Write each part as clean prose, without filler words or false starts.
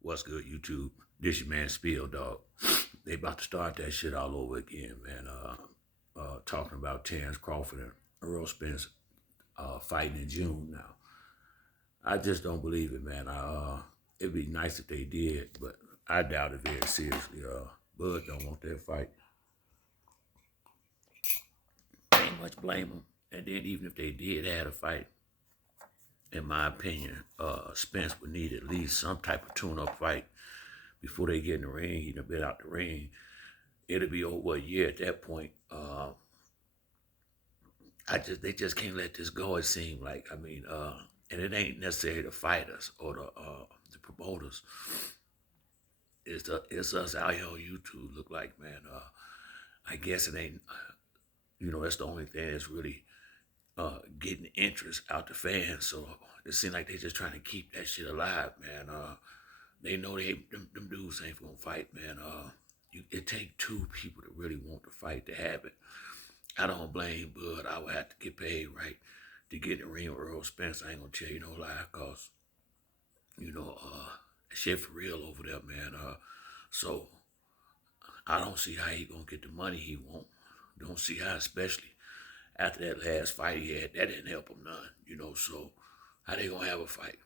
What's good, YouTube? This your man Spiel, dog. They about to start that shit all over again, man. Talking about Terrence Crawford and Errol Spence fighting in June now. I just don't believe it, man. It'd be nice if they did, but I doubt it very seriously. Bud don't want that fight. Ain't much blame them. And then even if they did have a fight, in my opinion, Spence would need at least some type of tune-up fight before they get in the ring. He'd have been out the ring. It'll be over a year at that point. They just can't let this go. It seems like and it ain't necessarily the fighters or the promoters. It's us out here on YouTube. Look like, man. I guess it ain't. That's the only thing that's really getting interest out the fans. So it seems like they just trying to keep that shit alive, man. They know them dudes ain't gonna fight, man. It take two people to really want to fight to have it. I don't blame Bud. I would have to get paid right to get in the ring with Errol Spence. I ain't gonna tell you no lie, cause shit for real over there, man. So I don't see how he gonna get the money he want. Don't see how, especially after that last fight he had, that didn't help him none. So how they gonna have a fight?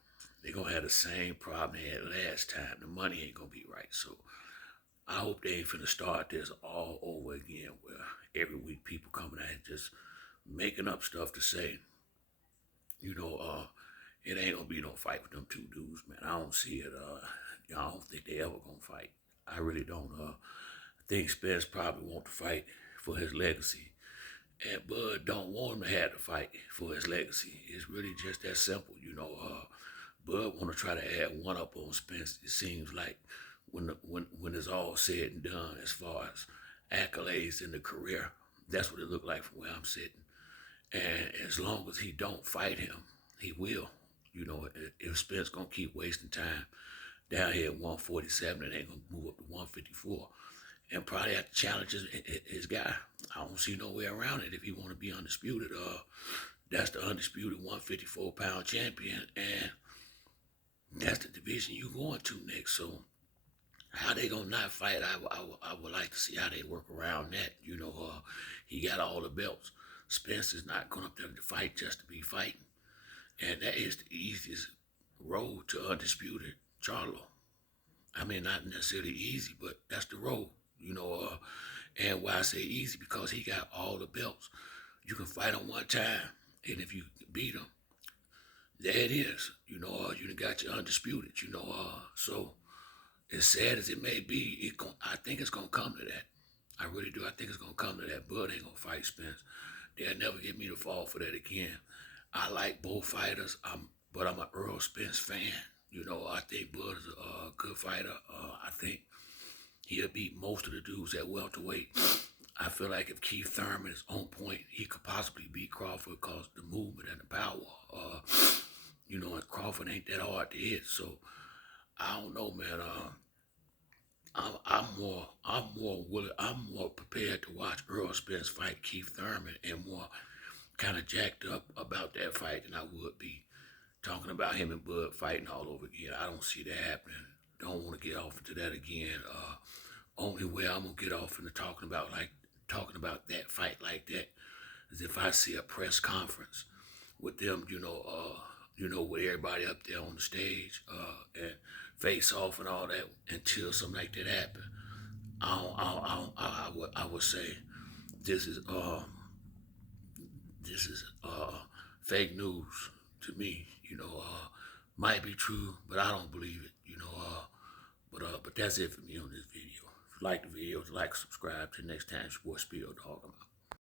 They gonna have the same problem they had last time. The money ain't gonna be right. So I hope they ain't finna start this all over again where every week people coming out just making up stuff to say. It ain't gonna be no fight with them two dudes, man. I don't see it. I don't think they ever gonna fight. I really don't. I think Spence probably want to fight for his legacy. And Bud don't want him to have to fight for his legacy. It's really just that simple, Bud want to try to add one up on Spence. It seems like when it's all said and done, as far as accolades in the career, that's what it looked like from where I'm sitting. And as long as he don't fight him, he will. If Spence gonna keep wasting time down here at 147, it ain't gonna move up to 154 and probably have to challenge his guy. I don't see no way around it if he want to be undisputed. That's the undisputed 154-pound champion, and that's the division you going to next. So how they gonna not fight? I would like to see how they work around that. He got all the belts. Spence is not going up there to fight just to be fighting, and that is the easiest road to undisputed Charlo. I mean, not necessarily easy, but that's the road. And why I say easy, because he got all the belts. You can fight him one time, and if you beat him, there it is. You done got you undisputed. So as sad as it may be, I think it's gonna come to that. I really do. I think it's gonna come to that. Bud ain't gonna fight Spence. They'll never get me to fall for that again. I like both fighters, but I'm an Errol Spence fan. I think Bud is a good fighter. I think he'll beat most of the dudes at welterweight. I feel like if Keith Thurman is on point, he could possibly beat Crawford because the movement and the power. And Crawford ain't that hard to hit. So I don't know, man. I'm more prepared to watch Errol Spence fight Keith Thurman and more kind of jacked up about that fight than I would be talking about him and Bud fighting all over again. I don't see that happening. Don't want to get off into that again. Only way I'm gonna get off into talking about that fight like that is if I see a press conference with them, with everybody up there on the stage, and face off and all that until something like that happen. I would say this is fake news to me. Might be true, but I don't believe it. But that's it for me on this video. If you like the video, like, subscribe. Till next time, it's your boy Spiel Dog. I'm out.